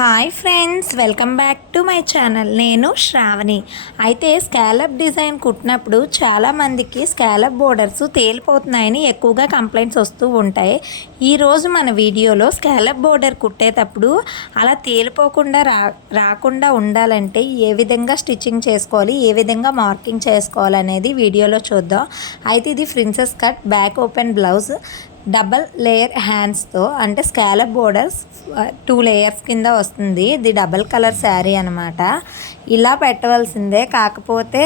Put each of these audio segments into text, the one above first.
Hi friends, welcome back to my channel. నేను శ్రావణి. అయితే scallop design కుట్టినప్పుడు చాలామందికి స్కాలప్ బోర్డర్స్ తేలిపోతున్నాయని ఎక్కువగా కంప్లైంట్స్ వస్తూ ఉంటాయి. ఈరోజు మన వీడియోలో స్కాలప్ బోర్డర్ కుట్టేటప్పుడు అలా తేలిపోకుండా రాకుండా ఉండాలంటే ఏ విధంగా స్టిచ్చింగ్ చేసుకోవాలి, ఏ విధంగా మార్కింగ్ చేసుకోవాలనేది వీడియోలో చూద్దాం. అయితే ఇది princess cut back open blouse, double layer హ్యాండ్స్తో, అంటే స్కాలప్ బోర్డర్స్ 2 లేయర్స్ కింద వస్తుంది. ఇది డబల్ కలర్ శారీ అనమాట. ఇలా పెట్టవలసిందే, కాకపోతే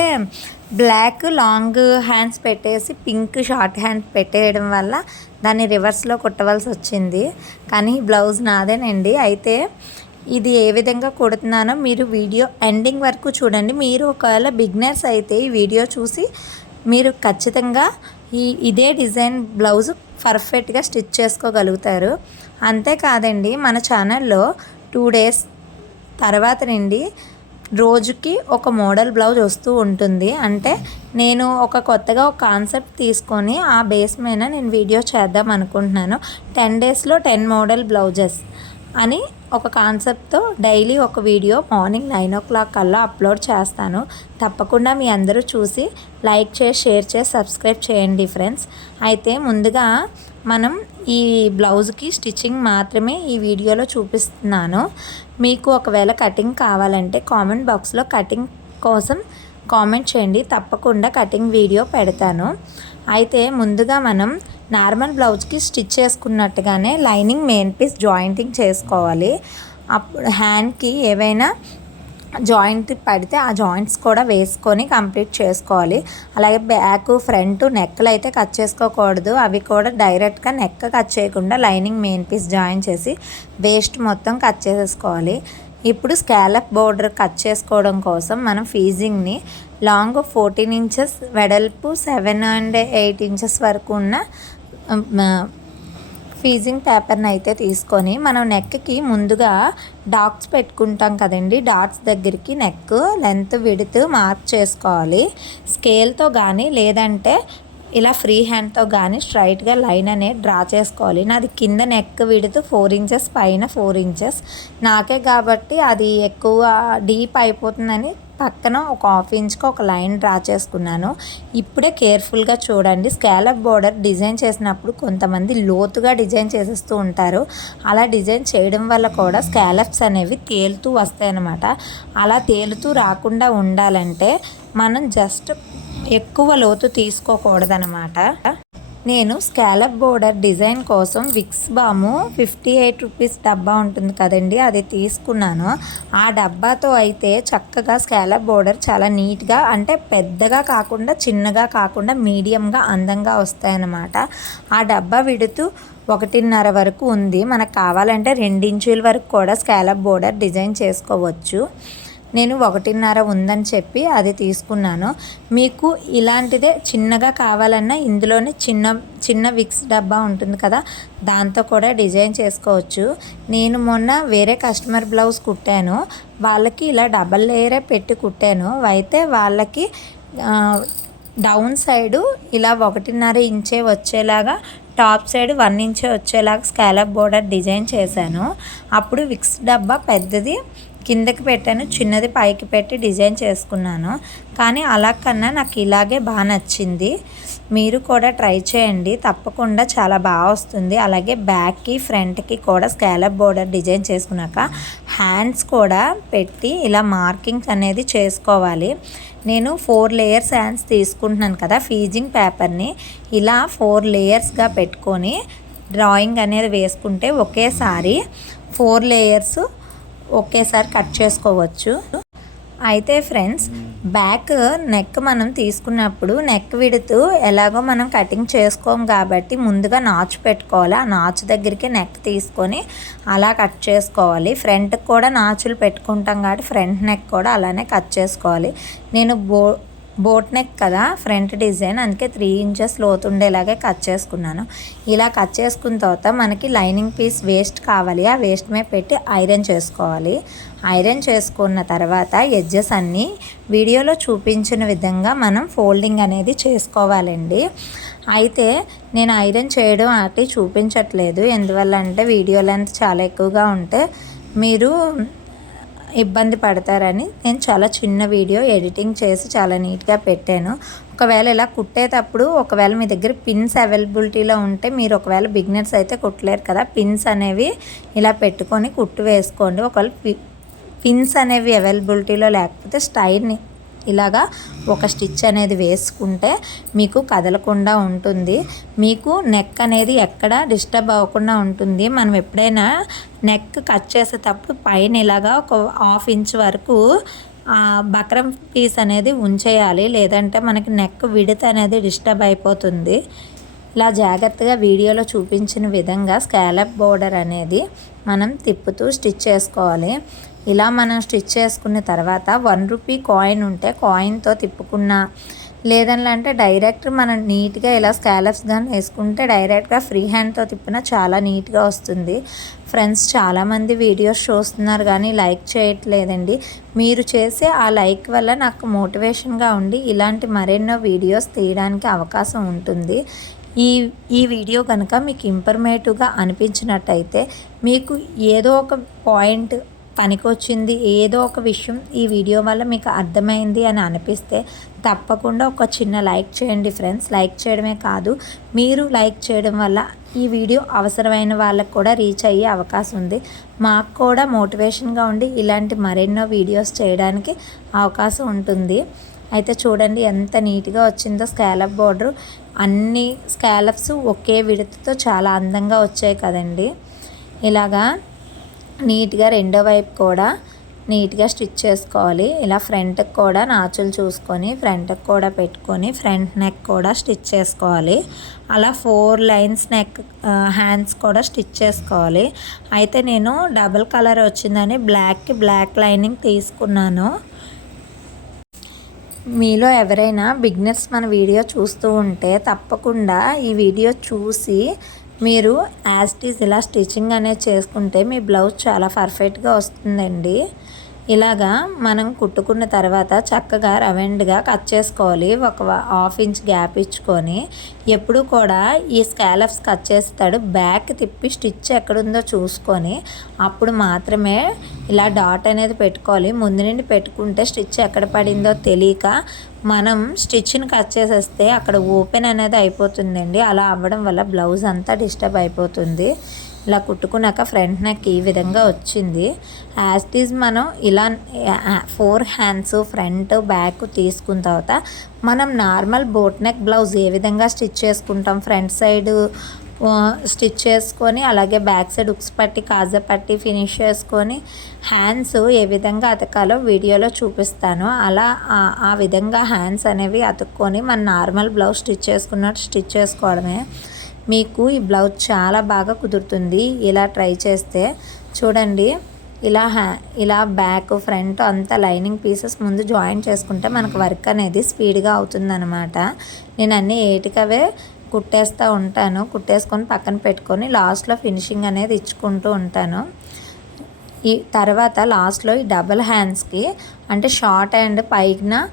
బ్లాక్ లాంగ్ హ్యాండ్స్ పెట్టేసి పింక్ షార్ట్ హ్యాండ్స్ పెట్టేయడం వల్ల దాన్ని రివర్స్లో కుట్టవలసి వచ్చింది. కానీ బ్లౌజ్ నాదేనండి. అయితే ఇది ఏ విధంగా కుడుతున్నానో మీరు వీడియో ఎండింగ్ వరకు చూడండి. మీరు ఒకవేళ బిగినర్స్ అయితే ఈ వీడియో చూసి మీరు ఖచ్చితంగా ఇదే డిజైన్ బ్లౌజ్ పర్ఫెక్ట్గా స్టిచ్ చేసుకోగలుగుతారు. అంతేకాదండి, మన ఛానల్లో 2 డేస్ తర్వాత నుండి రోజుకి ఒక మోడల్ బ్లౌజ్ వస్తూ ఉంటుంది. అంటే నేను కొత్తగా ఒక కాన్సెప్ట్ తీసుకొని ఆ బేస్ మీద నేను వీడియో చేద్దాం అనుకుంటున్నాను. 10 డేస్లో 10 మోడల్ బ్లౌజెస్ అని ఒక కాన్సెప్ట్తో డైలీ ఒక వీడియో మార్నింగ్ 9 o'clock కల్లా అప్లోడ్ చేస్తాను. తప్పకుండా మీ అందరూ చూసి లైక్ చేసి, షేర్ చేసి, సబ్స్క్రైబ్ చేయండి ఫ్రెండ్స్. అయితే ముందుగా మనం ఈ బ్లౌజ్కి స్టిచ్చింగ్ మాత్రమే ఈ వీడియోలో చూపిస్తున్నాను. మీకు ఒకవేళ కటింగ్ కావాలంటే కామెంట్ బాక్స్లో కటింగ్ కోసం కామెంట్ చేయండి, తప్పకుండా కటింగ్ వీడియో పెడతాను. అయితే ముందుగా మనం నార్మల్ బ్లౌజ్కి స్టిచ్ చేసుకున్నట్టుగానే లైనింగ్ మెయిన్ పీస్ జాయింటింగ్ చేసుకోవాలి. అప్పుడు హ్యాండ్కి ఏవైనా జాయింట్ పడితే ఆ జాయింట్స్ కూడా వేసుకొని కంప్లీట్ చేసుకోవాలి. అలాగే బ్యాక్, ఫ్రంట్, నెక్లు అయితే కట్ చేసుకోకూడదు. అవి కూడా డైరెక్ట్గా నెక్ కట్ చేయకుండా లైనింగ్ మెయిన్ పీస్ జాయిన్ చేసి వేస్ట్ మొత్తం కట్ చేసేసుకోవాలి. ఇప్పుడు స్కాలప్ బోర్డర్ కట్ చేసుకోవడం కోసం మనం ఫీజింగ్ని లాంగ్ 14 ఇంచెస్, వెడల్పు 7 and 8 ఇంచెస్ వరకు ఉన్న ఫీజింగ్ పేపర్ని అయితే తీసుకొని మనం నెక్కి ముందుగా డాట్స్ పెట్టుకుంటాం కదండి. డాట్స్ దగ్గరికి నెక్ లెంత్, విడ్త్ మార్క్ చేసుకోవాలి. స్కేల్తో కానీ లేదంటే ఇలా ఫ్రీ హ్యాండ్తో కానీ స్ట్రైట్గా లైన్ అనేది డ్రా చేసుకోవాలి. నాది కింద నెక్ విడ్త్ 4 ఇంచెస్, పైన 4 ఇంచెస్. నాకే కాబట్టి అది ఎక్కువ డీప్ అయిపోతుందని పక్కన ఒక 1/2 ఇంచ్కి ఒక లైన్ డ్రా చేసుకున్నాను. ఇప్పుడే కేర్ఫుల్గా చూడండి. స్కాలప్ బోర్డర్ డిజైన్ చేసినప్పుడు కొంతమంది లోతుగా డిజైన్ చేసేస్తూ ఉంటారు. అలా డిజైన్ చేయడం వల్ల కూడా స్కాలప్స్ అనేవి తేలుతూ వస్తాయన్నమాట. అలా తేలుతూ రాకుండా ఉండాలంటే మనం జస్ట్ ఎక్కువ లోతు తీసుకోకూడదనమాట. నేను స్కాలప్ బోర్డర్ డిజైన్ కోసం విక్స్ బాము 58 రూపీస్ డబ్బా ఉంటుంది కదండి, అది తీసుకున్నాను. ఆ డబ్బాతో అయితే చక్కగా స్కాలప్ బోర్డర్ చాలా నీట్గా, అంటే పెద్దగా కాకుండా చిన్నగా కాకుండా మీడియంగా అందంగా వస్తాయన్నమాట. ఆ డబ్బా విడుతూ 1.5 వరకు ఉంది. మనకు కావాలంటే 2 ఇంచుల వరకు కూడా స్కాలప్ బోర్డర్ డిజైన్ చేసుకోవచ్చు. నేను 1.5 ఉందని చెప్పి అది తీసుకున్నాను. మీకు ఇలాంటిదే చిన్నగా కావాలన్నా ఇందులోనే చిన్న విక్స్ డబ్బా ఉంటుంది కదా, దాంతో కూడా డిజైన్ చేసుకోవచ్చు. నేను మొన్న వేరే కస్టమర్ బ్లౌజ్ కుట్టాను. వాళ్ళకి ఇలా డబల్ లేయరే పెట్టి కుట్టాను. అయితే వాళ్ళకి డౌన్ సైడు ఇలా 1.5 ఇంచే వచ్చేలాగా, టాప్ సైడ్ 1 ఇంచే వచ్చేలాగా స్కాలప్ బోర్డర్ డిజైన్ చేశాను. అప్పుడు విక్స్ డబ్బా పెద్దది కిందకి పెట్టాను, చిన్నది పైకి పెట్టి డిజైన్ చేసుకున్నాను. కానీ అలా కన్నా నాకు ఇలాగే బాగా నచ్చింది. మీరు కూడా ట్రై చేయండి, తప్పకుండా చాలా బాగా వస్తుంది. అలాగే బ్యాక్కి, ఫ్రంట్కి కూడా స్కాలప్ బోర్డర్ డిజైన్ చేసుకున్నాక హ్యాండ్స్ కూడా పెట్టి ఇలా మార్కింగ్స్ అనేది చేసుకోవాలి. నేను 4 లేయర్స్ హ్యాండ్స్ తీసుకుంటున్నాను కదా. ఫీజింగ్ పేపర్ని ఇలా 4 లేయర్స్గా పెట్టుకొని డ్రాయింగ్ అనేది వేసుకుంటే ఒకేసారి 4 లేయర్స్ ఒకేసారి కట్ చేసుకోవచ్చు. అయితే ఫ్రెండ్స్, బ్యాక్ నెక్ మనం తీసుకున్నప్పుడు నెక్ విడుతూ ఎలాగో మనం కటింగ్ చేసుకోం కాబట్టి ముందుగా నాచు పెట్టుకోవాలి. ఆ నాచు దగ్గరికి నెక్ తీసుకొని అలా కట్ చేసుకోవాలి. ఫ్రంట్కి కూడా నాచులు పెట్టుకుంటాం కాబట్టి ఫ్రంట్ నెక్ కూడా అలానే కట్ చేసుకోవాలి. నేను బోట్ నెక్ కదా ఫ్రంట్ డిజైన్, అందుకే 3 ఇంచెస్ లోతు ఉండేలాగే కట్ చేసుకున్నాను. ఇలా కట్ చేసుకున్న తర్వాత మనకి లైనింగ్ పీస్ వేస్ట్ కావాలి. ఆ వేస్ట్ మీద పెట్టి ఐరన్ చేసుకోవాలి. ఐరన్ చేసుకున్న తర్వాత ఎడ్జెస్ అన్నీ వీడియోలో చూపించిన విధంగా మనం ఫోల్డింగ్ అనేది చేసుకోవాలండి. అయితే నేను ఐరన్ చేయడం అటు చూపించట్లేదు, ఎందువల్ల అంటే వీడియో లెంత్ చాలా ఎక్కువగా ఉంటే మీరు ఇబ్బంది పడతారని నేను చాలా చిన్న వీడియో ఎడిటింగ్ చేసి చాలా నీట్గా పెట్టాను. ఒకవేళ ఇలా కుట్టేటప్పుడు ఒకవేళ మీ దగ్గర పిన్స్ అవైలబిలిటీలో ఉంటే, మీరు ఒకవేళ బిగినర్స్ అయితే కుట్టలేరు కదా, పిన్స్ అనేవి ఇలా పెట్టుకొని కుట్టు వేసుకోండి. ఒకవేళ పిన్స్ అనేవి అవైలబిలిటీలో లేకపోతే స్టైల్ని ఇలాగా ఒక స్టిచ్ అనేది వేసుకుంటే మీకు కదలకుండా ఉంటుంది. మీకు నెక్ అనేది ఎక్కడ డిస్టర్బ్ అవ్వకుండా ఉంటుంది. మనం ఎప్పుడైనా నెక్ కట్ చేసేటప్పుడు పైన ఇలాగా ఒక 1/2 ఇంచ్ వరకు బక్రం పీస్ అనేది ఉంచేయాలి, లేదంటే మనకి నెక్ విడత అనేది డిస్టర్బ్ అయిపోతుంది. ఇలా జాగ్రత్తగా వీడియోలో చూపించిన విధంగా స్కాలప్ బోర్డర్ అనేది మనం తిప్పుతూ స్టిచ్ చేసుకోవాలి. ఇలా మనం స్టిచ్ చేసుకున్న తర్వాత 1 రూపీ కాయిన్ ఉంటే కాయిన్తో తిప్పుకున్నా, లేదంటే డైరెక్ట్ మనం నీట్గా ఇలా స్కాలప్స్ కానీ వేసుకుంటే డైరెక్ట్గా ఫ్రీ హ్యాండ్తో తిప్పినా చాలా నీట్గా వస్తుంది. ఫ్రెండ్స్, చాలామంది వీడియోస్ చూస్తున్నారు కానీ లైక్ చేయట్లేదండి. మీరు చేసే ఆ లైక్ వల్ల నాకు మోటివేషన్గా ఉండి ఇలాంటి మరెన్నో వీడియోస్ తీయడానికి అవకాశం ఉంటుంది. ఈ వీడియో కనుక మీకు ఇన్ఫర్మేటివ్గా అనిపించినట్టయితే, మీకు ఏదో ఒక పాయింట్ పనికొచ్చింది, ఏదో ఒక విషయం ఈ వీడియో వల్ల మీకు అర్థమైంది అని అనిపిస్తే తప్పకుండా ఒక చిన్న లైక్ చేయండి ఫ్రెండ్స్. లైక్ చేయడమే కాదు, మీరు లైక్ చేయడం వల్ల ఈ వీడియో అవసరమైన వాళ్ళకు కూడా రీచ్ అయ్యే అవకాశం ఉంది. మాకు కూడా మోటివేషన్గా ఉండి ఇలాంటి మరెన్నో వీడియోస్ చేయడానికి అవకాశం ఉంటుంది. అయితే చూడండి ఎంత నీట్గా వచ్చిందో స్కాలప్ బోర్డర్. అన్ని స్కాలప్స్ ఒకే విడతతో చాలా అందంగా వచ్చాయి కదండి. ఇలాగా నీట్గా రెండో వైపు కూడా నీట్గా స్టిచ్ చేసుకోవాలి. ఇలా ఫ్రంట్కి కూడా నాచులు చూసుకొని ఫ్రంట్కి కూడా పెట్టుకొని ఫ్రంట్ నెక్ కూడా స్టిచ్ చేసుకోవాలి. అలా 4 లైన్స్ నెక్ హ్యాండ్స్ కూడా స్టిచ్ చేసుకోవాలి. అయితే నేను డబుల్ కలర్ వచ్చిందని బ్లాక్కి బ్లాక్ లైనింగ్ తీసుకున్నాను. మీలో ఎవరైనా బిగినర్స్ మన వీడియో చూస్తూ ఉంటే తప్పకుండా ఈ వీడియో చూసి మీరు యాజ్ ఇట్ ఈజ్ ఇలా స్టిచ్చింగ్ అనేది చేసుకుంటే మీ బ్లౌజ్ చాలా పర్ఫెక్ట్గా వస్తుందండి. ఇలాగా మనం కుట్టుకున్న తర్వాత చక్కగా రౌండ్గా కట్ చేసుకోవాలి. ఒక 1/2 ఇంచ్ గ్యాప్ ఇచ్చుకొని ఎప్పుడు కూడా ఈ స్కాలప్స్ కట్ చేస్తాడు బ్యాక్ తిప్పి స్టిచ్ ఎక్కడుందో చూసుకొని అప్పుడు మాత్రమే ఇలా డాట్ అనేది పెట్టుకోవాలి. ముందు నుండి పెట్టుకుంటే స్టిచ్ ఎక్కడ పడిందో తెలియక మనం స్టిచ్ని కట్ చేసేస్తే అక్కడ ఓపెన్ అనేది అయిపోతుందండి. అలా అవ్వడం వల్ల బ్లౌజ్ అంతా డిస్టర్బ్ అయిపోతుంది. ఇలా కుట్టుకున్నాక ఫ్రంట్ నెక్ ఈ విధంగా వచ్చింది. యాజ్ ఇట్ ఈజ్ మనం ఇలా 4 హ్యాండ్స్ ఫ్రంట్ బ్యాక్ తీసుకున్న తర్వాత మనం నార్మల్ బోట్ నెక్ బ్లౌజ్ ఏ విధంగా స్టిచ్ చేసుకుంటాం, ఫ్రంట్ సైడ్ స్టిచ్ చేసుకొని అలాగే బ్యాక్ సైడ్ ఉక్స్ పట్టి కాజా పట్టి ఫినిష్ చేసుకొని హ్యాండ్స్ ఏ విధంగా అతకాలో వీడియోలో చూపిస్తాను. అలా ఆ విధంగా హ్యాండ్స్ అనేవి అతుక్కొని మన నార్మల్ బ్లౌజ్ స్టిచ్ చేసుకున్నట్టు స్టిచ్ చేసుకోవడమే. మీకు ఈ బ్లౌజ్ చాలా బాగా కుదురుతుంది ఇలా ట్రై చేస్తే. చూడండి, ఇలా బ్యాక్ ఫ్రంట్ అంతా లైనింగ్ పీసెస్ ముందు జాయిన్ చేసుకుంటే మనకు వర్క్ అనేది స్పీడ్గా అవుతుందన్నమాట. నేను అన్నీ ఏటికవే కుట్టేస్తూ ఉంటాను. కుట్టేసుకొని పక్కన పెట్టుకొని లాస్ట్లో ఫినిషింగ్ అనేది ఇచ్చుకుంటూ ఉంటాను. ఈ తర్వాత లాస్ట్లో ఈ డబల్ హ్యాండ్స్కి అంటే షార్ట్ హ్యాండ్ పైన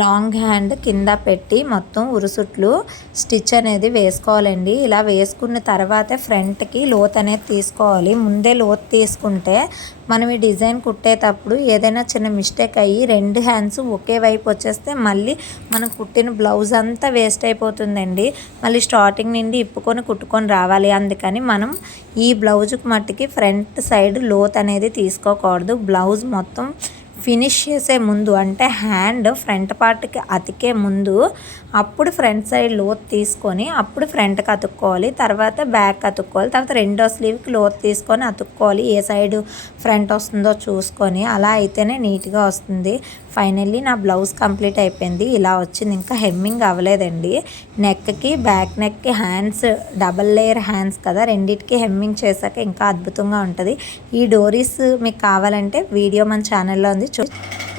లాంగ్ హ్యాండ్ కింద పెట్టి మొత్తం ఉరుసుట్లు స్టిచ్ అనేది వేసుకోవాలండి. ఇలా వేసుకున్న తర్వాత ఫ్రంట్కి లోత్ అనేది తీసుకోవాలి. ముందే లోత్ తీసుకుంటే మనం ఈ డిజైన్ కుట్టేటప్పుడు ఏదైనా చిన్న మిస్టేక్ అయ్యి 2 హ్యాండ్స్ ఒకే వైపు వచ్చేస్తే మళ్ళీ మనం కుట్టిన బ్లౌజ్ అంతా వేస్ట్ అయిపోతుందండి. మళ్ళీ స్టార్టింగ్ నుండి ఇప్పుకొని కుట్టుకొని రావాలి. అందుకని మనం ఈ బ్లౌజ్కి మట్టుకి ఫ్రంట్ సైడ్ లోత్ అనేది తీసుకోకూడదు. బ్లౌజ్ మొత్తం ఫినిష్ చేసే ముందు అంటే హ్యాండ్ ఫ్రంట్ పార్ట్కి అతికే ముందు అప్పుడు ఫ్రంట్ సైడ్ లోత్ తీసుకొని అప్పుడు ఫ్రంట్కి అతుక్కోవాలి. తర్వాత బ్యాక్ అతుక్కోవాలి. తర్వాత రెండో స్లీవ్కి లోత్ తీసుకొని అతుక్కోవాలి. ఏ సైడ్ ఫ్రంట్ వస్తుందో చూసుకొని అలా అయితేనే నీట్గా వస్తుంది. ఫైనల్లీ నా బ్లౌజ్ కంప్లీట్ అయిపోయింది. ఇలా వచ్చింది. ఇంకా హెమ్మింగ్ అవ్వలేదండి. నెక్కి బ్యాక్ నెక్కి హ్యాండ్స్ డబల్ లేయర్ హ్యాండ్స్ కదా, రెండింటికి హెమ్మింగ్ చేశాక ఇంకా అద్భుతంగా ఉంటుంది. ఈ డోరీస్ మీకు కావాలంటే వీడియో మన ఛానల్లో ఉంది.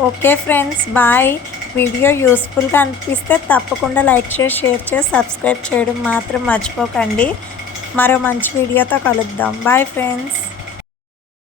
Okay friends, bye. వీడియో యూస్ఫుల్గా అనిపిస్తే తప్పకుండా లైక్ చేసి షేర్ చేసి సబ్స్క్రైబ్ చేయడం మాత్రం మర్చిపోకండి. మరో మంచి వీడియోతో కలుద్దాం. Bye friends.